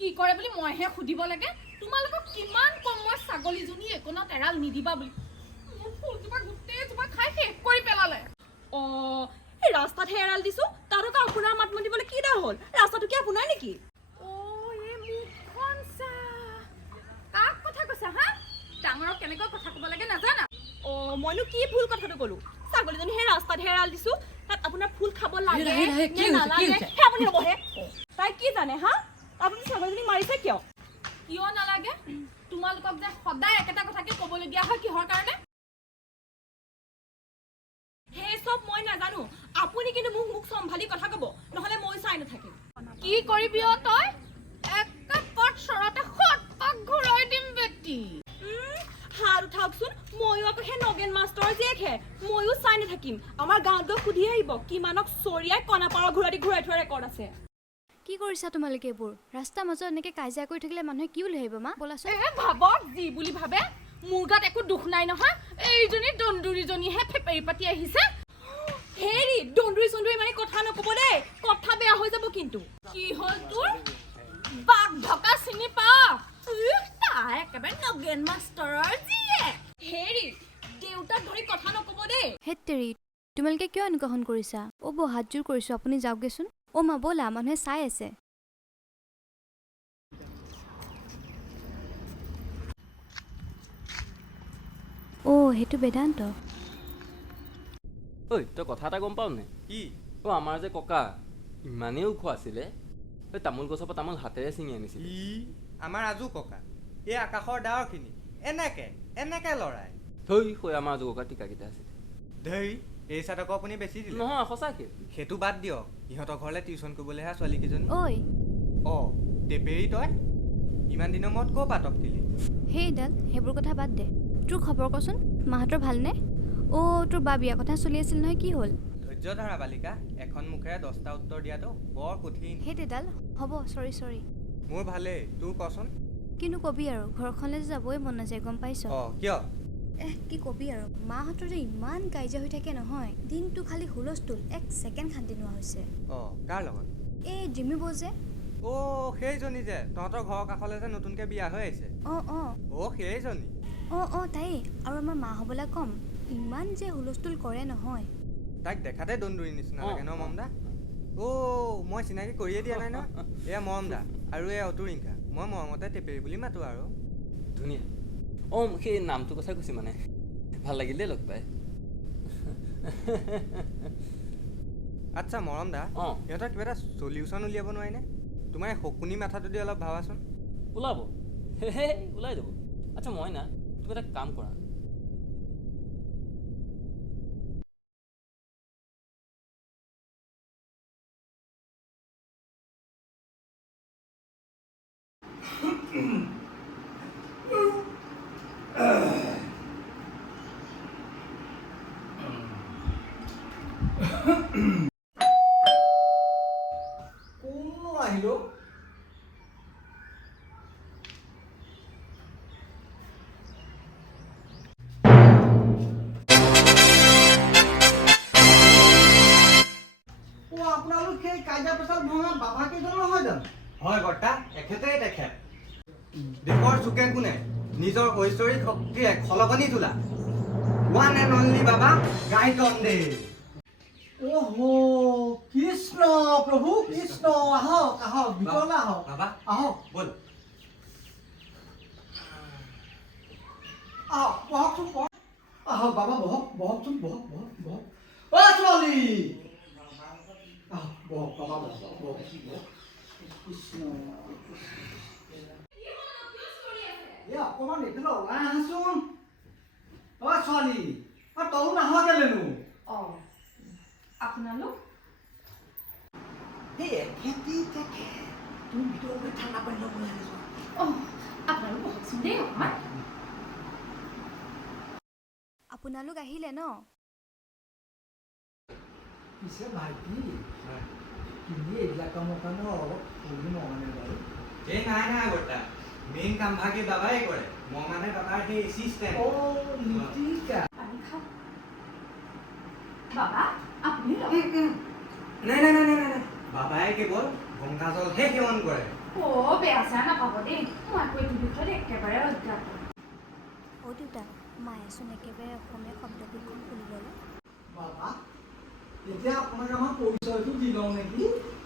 কি কৰে বুলি মইহে সুধিব লাগে তোমালোকক কিমান কম মই ছাগলীজনী একোনত এৰাল নিদিবা বুলি মোৰ ফুলজোপা গোটেইজোপা খাই শেষ কৰি পেলালে এই ৰাস্তাতহে এৰাল দিছো তাতো আপোনাৰ মাত মাতিবলৈ কি ডাল হ'ল ৰাস্তাটো কি আপোনাৰ নেকি এই মুখখন চা কাক কথা কৈছা হা ডাঙৰক কেনেকৈ কথা ক'ব লাগে নাজানা মইনো কি ভুল কথাটো ক'লো ছাগলীজনী সেই ৰাস্তাতহে এৰাল দিছো তাত আপোনাৰ ফুল খাব লাগে নে নালাগে হে আপুনি হ'বহে তাই কি জানে হা আপুনি ছাগলীজনী মাৰিছে কিয় নালাগে তোমালোকক যে সদায় একেটা কথাকে ক'বলগীয়া হয় কিহৰ কাৰণে সেই চব মই নাজানো আপুনি কিন্তু মোক চম্ভালি কথা ক'ব নহ'লে মই চাই নাথাকিম কি কৰিবি তই একটা পট চৰতে খটক ঘূৰাই দিম বেটি হাত উঠাওকচোন ময়ো আকৌ সেই নগেন মাষ্টৰ জীয়েকহে ময়ো চাই নাথাকিম আমাৰ গাঁৱত গৈ সুধি আহিব কিমানক চৰিয়াই কণাপাৰৰ ঘূৰাই থোৱা ৰেকৰ্ড আছে কি কৰিছা তোমালোকে এইবোৰ ৰাস্তাৰ মাজত এনেকৈ কাজিয়া কৰি থাকিলে মানুহে কি বুলি ভাবিব মা বলাচোন ভাবক যি বুলি ভাবে মোৰ গাত একো দুখ নাই নহয় এইজনী দন্দুৰীজনীহে ফেপেৰি পাতি আহিছে হেৰি দন্দুৰী মানে কথা নক'ব দেই কথা বেয়া হৈ যাব কিন্তু কি হ'ল তোৰ বাঘ ঢকা চিনি পাৱ তাই একেবাৰে নগেন মাষ্টৰৰ জীয়েক হেৰি দেউতাক ধৰি কথা নক'ব দেই হেত তেৰি তোমালোকে কিয় এনেকুৱাখন কৰিছা হাতযোৰ কৰিছোঁ আপুনি যাওকগৈচোন মা ব'লা মানুহে চাই আছে সেইটো বেদান্ত ঐ তই কথা এটা গম পাৱ নে কি আমাৰ যে ককা ইমানেই ওখ আছিলে তামোল গছৰ পৰা তামোল হাতেৰে ছিঙি আনিছিল আমাৰ আজু ককা এই আকাশৰ ডাৱৰখিনি এনেকে লৰাই আমাৰ আজু ককাৰ টিকাকেইটা আছিল ধেই এই চাটক আপুনি বেছি দিলে নহয় সঁচাকে সেইটো বাদ দিয়ক ইহঁতৰ ঘৰলৈ টিউচন কৰিবলৈহে ছোৱালীকেইজনী ঐ টেপেৰি তই ইমান দিনৰ মূৰত ক'ৰ পাতক দিলি সেইডাল সেইবোৰ কথা বাদ দে তোৰ খবৰ কচোন মাহঁতৰ ভালনে তোৰ বা বিয়া কথা চলি আছিল নহয় কি হ'ল ধৈৰ্য ধৰা বালিকা এখন মুখেৰে 10টা উত্তৰ দিয়াটো বৰ কঠিন সেইডাল হ'ব চৰি মোৰ ভালেই তোৰ কচোন কিনো কবি আৰু ঘৰখনলৈ যাবই মন নাযায় গম পাইছ কিয় কি কবি আৰু মাহঁতৰ যে ইমান কাজিয়া হৈ থাকে নহয় দিনটো খালি হুলস্থুল এক ছেকেণ্ড শান্তি নোহোৱা হৈছে কাৰ লগত এই ডিমি বৌ যে সেইজনী যে তহঁতৰ ঘৰৰ কাষলৈ যে নতুনকে বিয়া হৈ আহিছে সেইজনী তাই আৰু আমাৰ মা হ'বলৈ কম ইমান যে হুলস্থুল কৰে নহয় তাইক দেখাতে দন্দুৰী নিচিনা লাগে ন মমদা মই চিনাকি কৰিয়ে দিয়া নাই ন এয়া মৰমদা আৰু এয়া অতুৰিংকা মই মৰমতে টেপেৰি বুলি মাতো আৰু ধুনীয়া সেই নামটো কথা কৈছে মানে ভাল লাগিল দেই লগ পাই আচ্ছা মৰমদা সিহঁতৰ কিবা এটা চলিউশ্যন উলিয়াব নোৱাৰিনে তোমাৰ এই শকুনি মাথাটো দি অলপ ভাবাচোন ওলাব ওলাই যাব আচ্ছা মই না তুমি এটা কাম কৰা কোনো আহিলো আপোনালোক সেই কাজিয়া পেচাল ভঙা বাবা কেইজন নহয় জানো হয় বৰ্তা এখেতেই তেখেত দেশৰ চুকে কোণে নিজৰ ঐশ্বৰিক শক্তিৰে খলকনি তোলা ওৱান এণ্ড অনলি বাবা গাইতন্দে কৃষ্ণ প্ৰভু কৃষ্ণ আহক ভিতৰলৈ আহক বাবা আহক বল বহকচোন আহক বাবা বহকচোন বহক ছোৱালী বহক বাবা বহক কৃষ্ণ অকণমান এইফালে ওলাই আহাচোন ছোৱালী তয়ো নাহ কেলেনো আপোনালোক তুমি ভিতৰলৈ ঠাণ্ডা পানী ল'ব লাগিছ আপোনালোক বহকচোন দেই অকণমান আপোনালোক আহিলে ন পিছে ভাইটি তুমি এইবিলাক কামৰ কাৰণে অলপ সৰু নহয়নে বাৰু নাই বৰ্তা মেইন কাম ভাগে বাবাই কৰে মই মানে বাবাৰ সেই এছিষ্টেণ্ট বাবা আপুনি নাই বাবাই কেৱল গংগাজলহে সেৱন কৰে বেয়া চেয়া নাপাব দেই মই আকৌ এইটো বিষয়ত একেবাৰে অজ্ঞাত অ' দেউতা মায়েচোন একেবাৰে অসমীয়া শব্দকোষখন খুলিবলৈ বাবা এতিয়া আপোনাক আমাৰ পৰিচয়টো দি লওঁ নেকি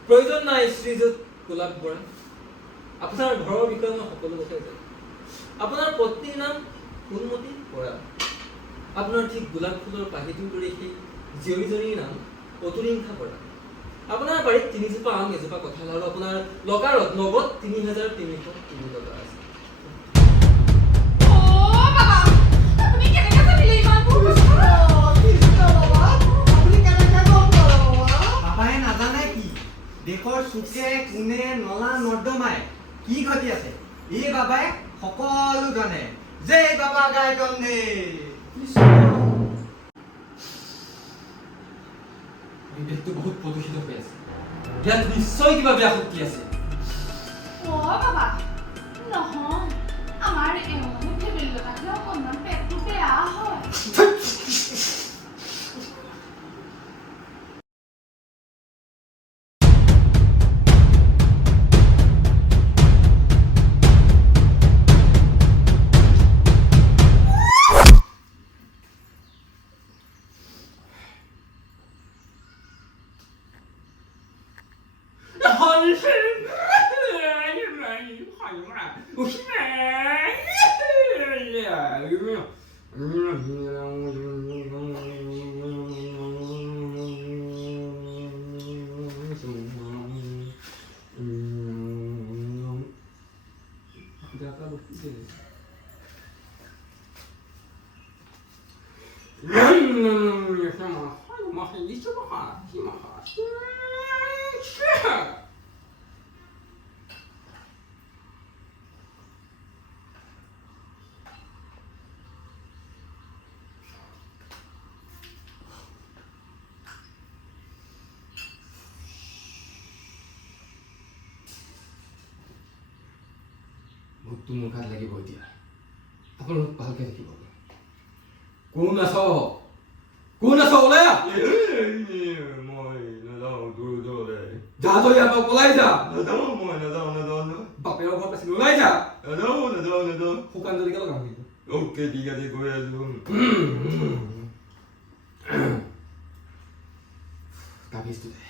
প্ৰয়োজন নাই শ্ৰীযুত গোলাপ বৰা আপোনাৰ ঘৰৰ বিষয়ে মই সকলো কথাই জানো আপোনাৰ পত্নীৰ নাম ফুলমতী বৰা আপোনাৰ ঠিক গোলাপ ফুলৰ পাহিটোৰ দৰে সেই জীয়ৰীজনীৰ নাম অতুলিংখা বৰা আপোনাৰ বাৰীত 3জোপা আম এজোপা কঁঠাল আৰু আপোনাৰ লকাৰত নগদ 3,303 টকা আছে আপুনি কেনেকৈ জানিলে ইমানবোৰ বাবাই নাজানে কি দেশৰ চুকে কোণে নলা নৰ্দমাই কি ঘটি আছে এই বাবাই সকলো জানে জয় বাবা গাই গন্ধে পৰিৱেশটো বহুত প্ৰদূষিত হৈ আছে ইয়াত নিশ্চয় কিবা বেয়া শক্তি আছে বাবা নহয় আমাৰ এওঁনে ফেমিলি লগাকে অকণমান পেটটো বেয়া হয় ভোকটো মোৰ গাত লাগিব এতিয়া আপোনালোক ভালকে থাকিব কোন আছ ওলাই মই নাযাওঁ দূৰ দূৰলৈ যা তই ইয়াৰ পৰা ওলাই যা নাযাওঁ মই নাযাওঁ বাপেৰৰ ঘৰ পাইছিলো ওলাই যা নাযাওঁ শুকান জলকীয়া লগাম কিন্তু অ'কে ঠিক আছে গৈ আছো তাবিজটো দে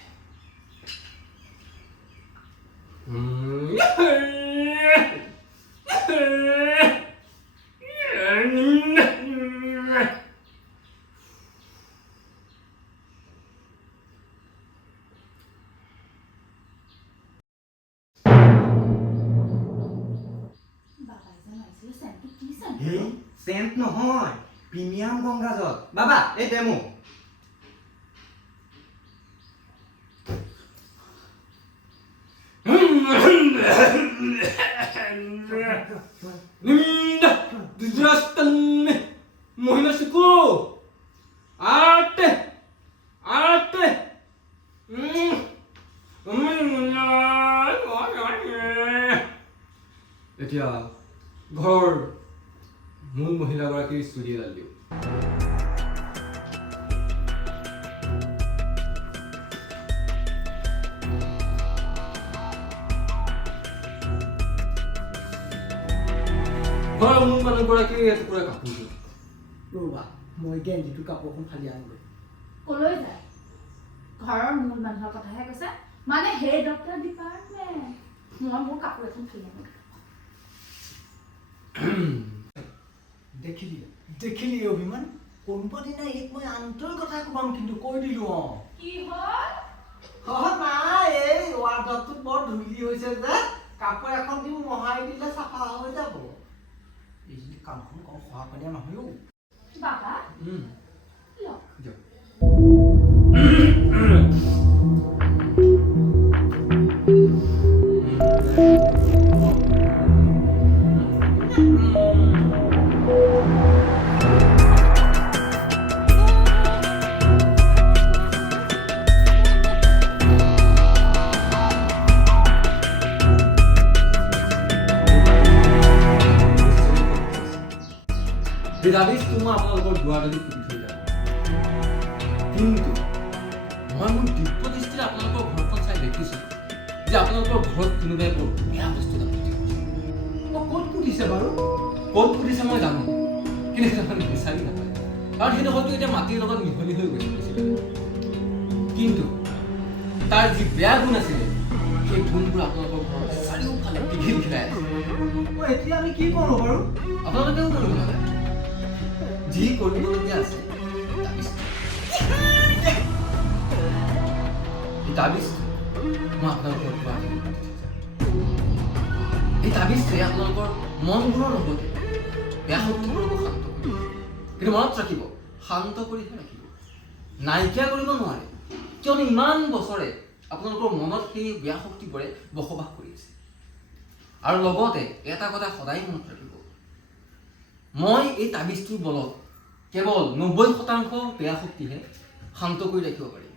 এই চেণ্ট নহয় প্ৰিমিয়াম গংগাজল বাবা এই ডেমো এতিয়া ঘৰ মূল মহিলাগৰাকীৰ চুৰি এডাল দিওঁ ঘৰৰ মূল মানুহগৰাকীৰ এটুকুৰা কাপোৰ দিওঁ ৰ'বা মই গেঞ্জিটো কাপোৰখন ফালি আনোগৈ কলৈ যায় ঘৰৰ মূল মানুহৰ কথাহে কৈছে মানে হেড অফ দ্য ডিপাৰ্টমেণ্ট মই মোৰ কাপোৰ এখন ফালি আনো দেখিলি অভিমান কোনোবা দিনা এইক মই আন্তৰিক কথা ক'ম কিন্তু কৈ দিলো কি হ'ল নাই এই ৱাৰ্ডটোত বৰ ধূলি হৈছে যে কাপোৰ এখন দিও মহাই দিলে চাফা হৈ যাব এই যদি কামখন কম সহায় কৰি নহয়ও বাবা লওক দাবিজ তোমাৰ আপোনালোকৰ দুৱাৰডালি ফুটি থৈ যাব কিন্তু মই মোৰ দিব্য দৃষ্টিৰে আপোনালোকৰ ঘৰখন চাই দেখিছোঁ যে আপোনালোকৰ ঘৰত কোনোবাই বৰ বেয়া বস্তু এটা পুতিব। ক'ত পুতিছে বাৰু? ক'ত পুতিছে মই জানো, কিন্তু সেইটো আপুনি বিচাৰি নাপায়, কাৰণ সেইটো হয়তো এতিয়া মাটিৰ লগত মিহলি হৈ গৈছে। কিন্তু তাৰ যি বেয়া গুণ আছিলে সেই গুণবোৰ আপোনালোকৰ ঘৰৰ চাৰিওফালে পিঘিল ঘিৰাই আছে। এতিয়া আমি কি কৰোঁ বাৰু? আপোনালোকেও কৰিব নালাগে, যি কৰিবলগীয়া আছে তাবিজটো মই আপোনালোকৰ পৰা এই তাবিজটোৱে আপোনালোকৰ মনবোৰৰ লগতে বেয়া শক্তিবোৰকো শান্ত কৰিব। কিন্তু মনত ৰাখিব, শান্ত কৰিহে ৰাখিব, নাইকিয়া কৰিব নোৱাৰে, কিয়নো ইমান বছৰে আপোনালোকৰ মনত সেই বেয়া শক্তিবোৰে বসবাস কৰি আছে। আৰু লগতে এটা কথা সদায় মনত ৰাখিব, মই এই তাবিজটোৰ বলত কেৱল 90% বেয়া শক্তিহে শান্ত কৰি ৰাখিব পাৰিম,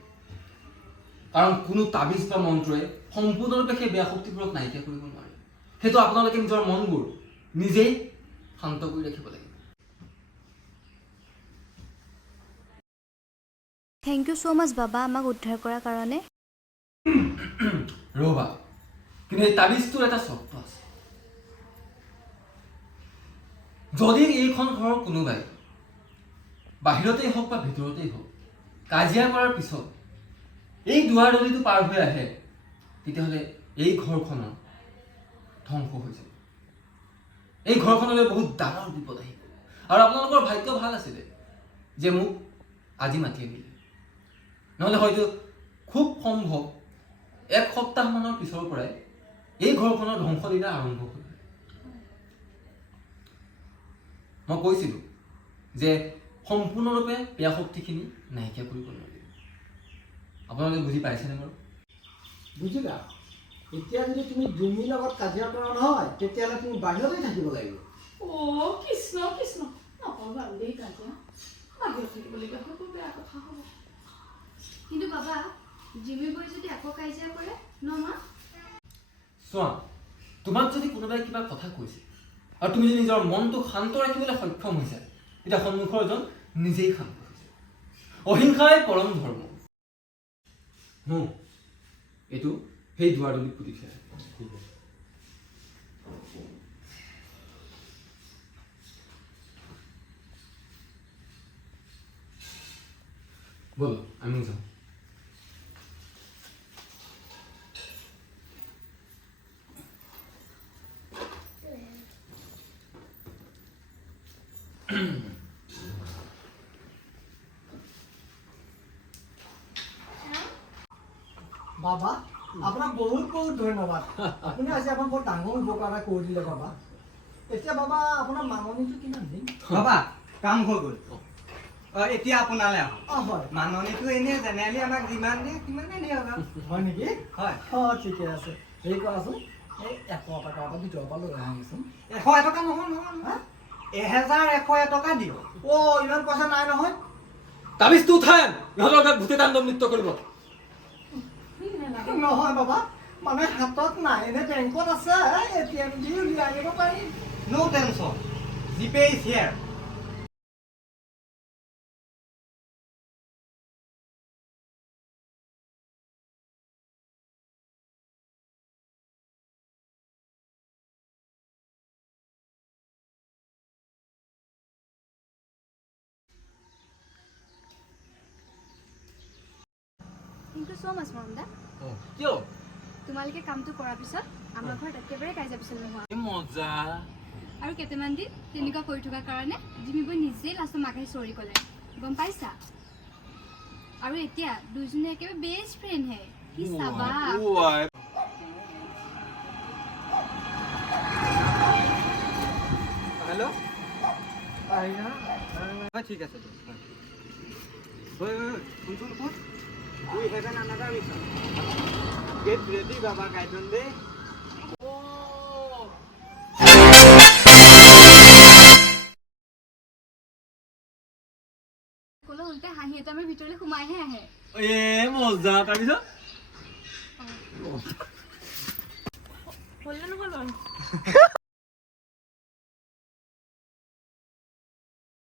কাৰণ কোনো তাবিজ বা মন্ত্ৰই সম্পূৰ্ণৰূপে সেই বেয়া শক্তিবোৰক নাইকিয়া কৰিব নোৱাৰে। সেইটো আপোনালোকে নিজৰ মনবোৰ নিজেই শান্ত কৰি ৰাখিব লাগিব। থেংক ইউ ছ' মাছ বাবা আমাক উদ্ধাৰ কৰাৰ কাৰণে। ৰ'বা, কিন্তু এই তাবিজটোৰ এটা চৰ্ত আছে। যদি এইখন ঘৰৰ কোনোবাই বাহিৰতেই হওক বা ভিতৰতেই হওক কাজিয়া কৰাৰ পিছত এই দুৱাৰদলিটো পাৰ হৈ আহে, তেতিয়াহ'লে এই ঘৰখনৰ ধ্বংস হৈ যাব। এই ঘৰখনলৈ বহুত ডাঙৰ বিপদ আহিব। আৰু আপোনালোকৰ ভাগ্য ভাল আছিলে যে মোক আজি মাতি আনিলে, নহ'লে হয়তো খুব সম্ভৱ 1 সপ্তাহমানৰ পিছৰ পৰাই এই ঘৰখনৰ ধ্বংসলীলা আৰম্ভ হ'ল। মই কৈছিলোঁ যে সম্পূৰ্ণৰূপে বেয়া শক্তিখিনি নাইকিয়া কৰিব নোৱাৰিব। আপোনালোকে বুজি পাইছেনে বাৰু? বুজিলা? এতিয়া যদি তুমি জুমিৰ লগত কাজিয়া কৰা নহয়, তেতিয়াহ'লে তুমি বাহিৰতে থাকিব লাগিব। অ' কৃষ্ণ কৃষ্ণ, নক'ব আৰু দেই কাজিয়া, বাহিৰত থাকিবলগীয়া হ'ব, বেয়া কথা হ'ব। কিন্তু বাবা জিমি বৈ যদি আকৌ কাজিয়া কৰে ন মা? চোৱা, তোমাক যদি কোনোবাই কিবা কথা কৈছে আৰু তুমি যদি নিজৰ মনটো শান্ত ৰাখিবলৈ সক্ষম হৈছা, তেতিয়া সন্মুখৰ এজন নিজেই শান্ত হৈছে। অহিংসাই পৰম ধৰ্ম। এইটো সেই দুৱাৰদলিত পুতি থোৱা আছে। বলো আমি যাওঁ। বাবা, আপোনাক বহুত বহুত ধন্যবাদ। আপুনি আজি আমাক বৰ ডাঙৰ উপকাৰ এটা কৰি দিলে বাবা। এতিয়া বাবা আপোনাৰ মাননিটো কিমান দিন? বাবা কাম হৈ গ'ল। এতিয়া আপোনালৈ আহোঁ। হয়। মাননিটো এনেই জেনেৰেলি আমাক যিমান দিয়ে সিমানেই দিয়ে বাবা। হয় নেকি? হয়। ঠিকে আছে। হেৰি কৰাচোন, এই 100 টকা এটা ভিতৰৰ পৰা লৈ আহোচোন। 100 টকা নহয় নহয়, 1101 টকা দিয়ক। ইমান পইচা নাই নহয়। তাবিজটো উঠাই আন, ইহঁতৰ গাত ভূতে তাণ্ডৱ নৃত্য কৰিব। নহয় বাবা, মানে হাতত নাই, এনে বেংকত আছে, ATM দি উলিয়াই আনিব পাৰিম। No tension. GPay is here. Thank you so' much মৰমদা। কিয়? তোমালোকে কামটো কৰাৰ পিছত আমাৰ ঘৰত একেবাৰে কাজিয়া পেচাল নোহোৱা মজা। আৰু কেইটামান দিন তেনেকুৱা কৰি থকাৰ কাৰণে জিমি বৈ নিজেই লাষ্টত মাক আহি চৰি ক'লে, গম পাইছা? আৰু এতিয়া দুইজনে একেবাৰে বেষ্ট ফ্ৰেণ্ড হে। কি চাবা? হেল্ল'? হয় ঠিক আছে দিয়ক। শুনচোন, we have another mission. Get ready, Baba Kaiton Day. ক'লে উল্টাই হাঁহি এটা আমাৰ ভিতৰলৈ সোমাইহে আহে। মজা। তাৰপিছত হ'লে নহ'ল আৰু